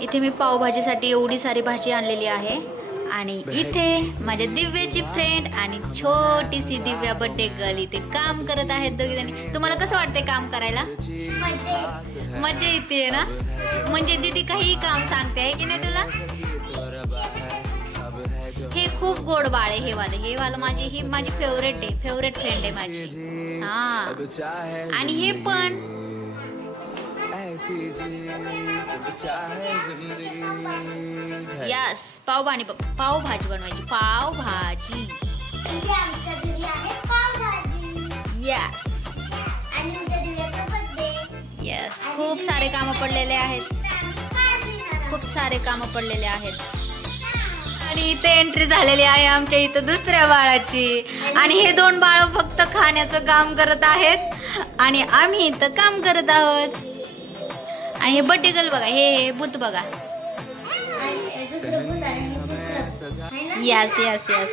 इथे मी पावभाजीसाठी एवढी सारी भाजी आणलेली आहे आणि इथे माझ्या दिव्याची फ्रेंड आणि छोटीशी दिव्या बर्थडे गर्ल इथे काम करत आहेत दोघी जणी. तुम्हाला कसं वाटतंय काम करायला? मजा येते ना. म्हणजे दीदी काही काम सांगते आहे की नाही तुला? हे खूप गोड बाळ आहे हे वालं ही माझी फेवरेट फ्रेंड आहे माझी. हा आणि हे पण यस पावभाजी बनवायची. Pav bhaji yes yes. खूप सारे कामं पडलेले आहेत. आणि इथे एंट्री झालेली आहे आमच्या इथं दुसऱ्या बाळाची. आणि हे दोन बाळ फक्त खाण्याचं काम करत आहेत आणि आम्ही इथं काम करत आहोत. आणि हे बर्थडे गर्ल बघा, हे भूत बघा. Yes yes yes.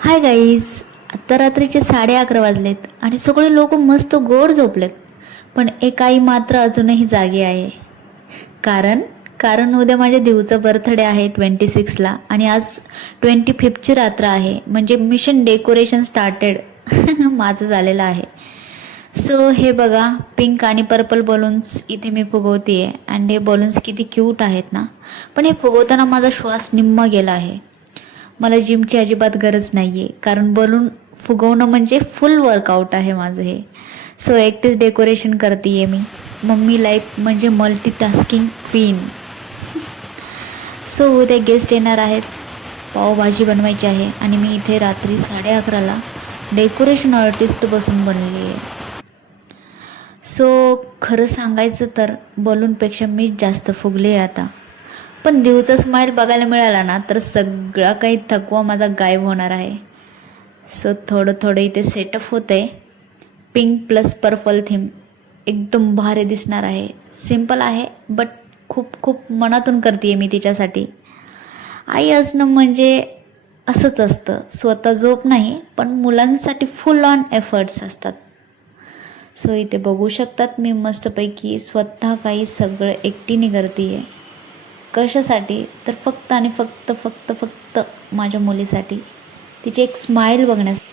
Hi guys, आता रात्रीचे 11:30 वाजलेत आणि सगळे लोक मस्त गोड झोपलेत. पण एक आई मात्र अजूनही जागी आहे. कारण उद्या माझ्या देऊचा बर्थडे आहे 26ला आणि आज 25ची रात्र आहे. म्हणजे मिशन डेकोरेशन स्टार्टेड माझं झालेलं आहे. सो हे बघा, पिंक आणि पर्पल बलून्स इथे मी फुगवते आहे. आणि हे बलून्स किती क्यूट आहेत ना. पण हे फुगवताना माझा श्वास निम्मा गेला आहे. मला जिमची अजिबात गरज नाही आहे, कारण बलून फुगवणं म्हणजे फुल वर्कआउट आहे माझं हे. सो एकटेच डेकोरेशन करते आहे मी. मम्मी लाईफ म्हणजे मल्टीटास्किंग क्वीन. सो उद्या गेस्ट येणार आहेत, पावभाजी बनवायची आहे आणि मी इथे रात्री 11:30ला डेकोरेशन आर्टिस्ट बसून बनलेली आहे. सो खरं सांगायचं तर बलूनपेक्षा मीच जास्त फुगले आहे आता. पण देऊचा स्माईल बघायला मिळाला ना तर सगळा काही थकवा माझा गायब होणार आहे. सो थोडं इथे सेटअप होतं आहे. पिंक प्लस पर्पल थीम एकदम भारी दिसणार आहे. सिम्पल आहे बट खूप मनातून करते आहे मी तिच्यासाठी. आई असणं म्हणजे असंच असतं, स्वतः झोप नाही पण मुलांसाठी फुल ऑन एफर्ट्स असतात. सो इथे बघू शकतात मी मस्तपैकी स्वतः काही सगळं एकटीने करते आहे. कशासाठी तर फक्त आणि फक्त माझ्या मुलीसाठी, तिची एक स्माईल बघण्यासाठी.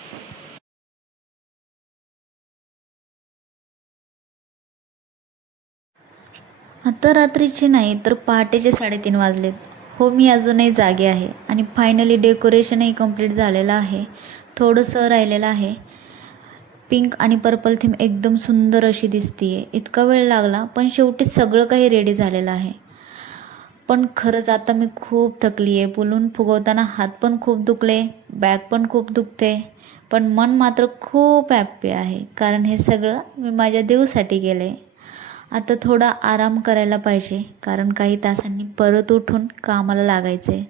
आता रात्रीचे नाही तर पहाटेचे 3:30 वाजलेत. हो, मी अजूनही जागे आहे आणि फायनली डेकोरेशनही कंप्लीट झालेलं आहे. थोडंसं राहिलेलं आहे. पिंक आणि पर्पल थीम एकदम सुंदर अशी दिसते आहे. इतका वेळ लागला पण शेवटी सगळं काही रेडी झालेलं आहे. पण खरंच आता मी खूप थकली आहे. बोलून फुगवताना हात पण खूप दुखले, बॅक पण खूप दुखते, पण मन मात्र खूप हॅप्पी आहे. कारण हे सगळं मी माझ्या देऊसाठी केलं आहे. आता थोडा आराम करायला पाहिजे, कारण काही तासांनी परत उठून कामाला लागायचं आहे.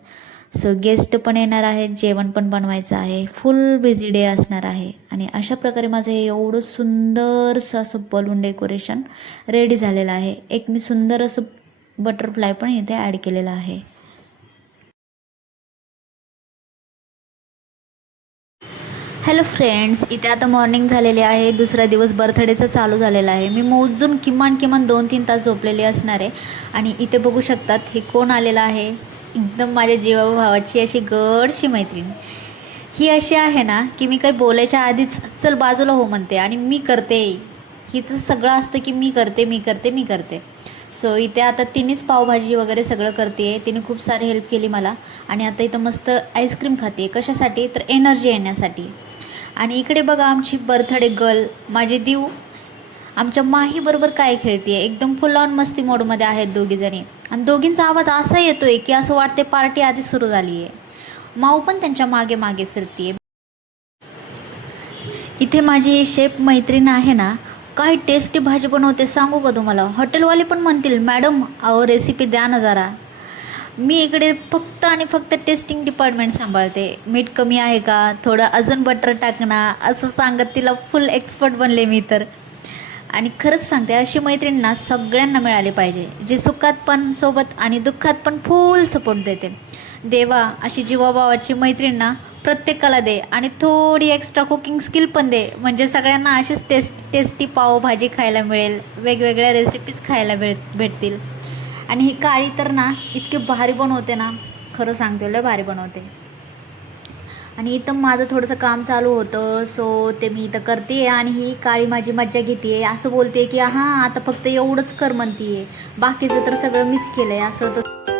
सो गेस्ट पण येणार आहेत, जेवण पण बनवायचं आहे, फुल बिझी डे असणार आहे. आणि अशा प्रकारे माझं हे एवढं सुंदरसं असं बलून डेकोरेशन रेडी झालेलं आहे. एक मी सुंदर असं बटरफ्लाय पण इथे ॲड केलेलं आहे. हॅलो फ्रेंड्स, इथे आता मॉर्निंग झालेली आहे. दुसरा दिवस बर्थडेचा चालू झालेला आहे. मी मोजून किमान 2-3 तास झोपलेली असणार आहे. आणि इथे बघू शकतात हे कोण आलेलं आहे. एकदम माझ्या जीवाभावाची अशी गडशी मैत्रीण. ही अशी आहे ना की मी काही बोलायच्या आधीच चल बाजूला हो म्हणते आणि मी करते. हिचं सगळं असतं की मी करते. सो इथे आता तिनेच पावभाजी वगैरे सगळं करते आहे. तिने खूप सारी हेल्प केली मला. आणि आता इथं मस्त आईस्क्रीम खाते. कशासाठी तर एनर्जी येण्यासाठी. आणि इकडे बघा आमची बर्थडे गर्ल माझी देऊ आमच्या माहीबरोबर काय खेळते आहे. एकदम फुल ऑन मस्ती मोडमध्ये आहेत दोघीजणी. आणि दोघींचा आवाज असा येतो आहे की असं वाटते पार्टी आधी सुरू झाली आहे. माऊ पण त्यांच्या मागे फिरते. इथे माझी शेफ मैत्रीण आहे ना, काय टेस्टी भाजी बनवते सांगू का तुम्हाला. हॉटेलवाले पण म्हणतील मॅडम अहो रेसिपी द्या ना जरा. मी इकडे फक्त आणि फक्त टेस्टिंग डिपार्टमेंट सांभाळते. मीठ कमी आहे का, थोडं अजून बटर टाकणं असं सांगत तिला फुल एक्सपर्ट बनले मी तर. आणि खरंच सांगते अशी मैत्रीण सगळ्यांना मिळाली पाहिजे, जे सुखात पण सोबत आणि दुःखात पण फुल सपोर्ट देते. देवा अशी जीवाभावाची मैत्रीण प्रत्येकाला दे आणि थोडी एक्स्ट्रा कुकिंग स्किल पण दे, म्हणजे सगळ्यांना अशीच टेस्टी पावभाजी खायला मिळेल, वेगवेगळ्या रेसिपीज खायला भेटतील. आणि ही काळी तर ना इतकी भारी बनवते ना, खरं सांगते लय भारी बनवते. आणि इथं माझं थोडंसं काम चालू होतं, सो ते मी इथं करते आणि ही काळी माझी मज्जा घेते, असं बोलते की हां आता फक्त एवढंच कर म्हणते, बाकीचं तर सगळं मीच केलं आहे असं. तर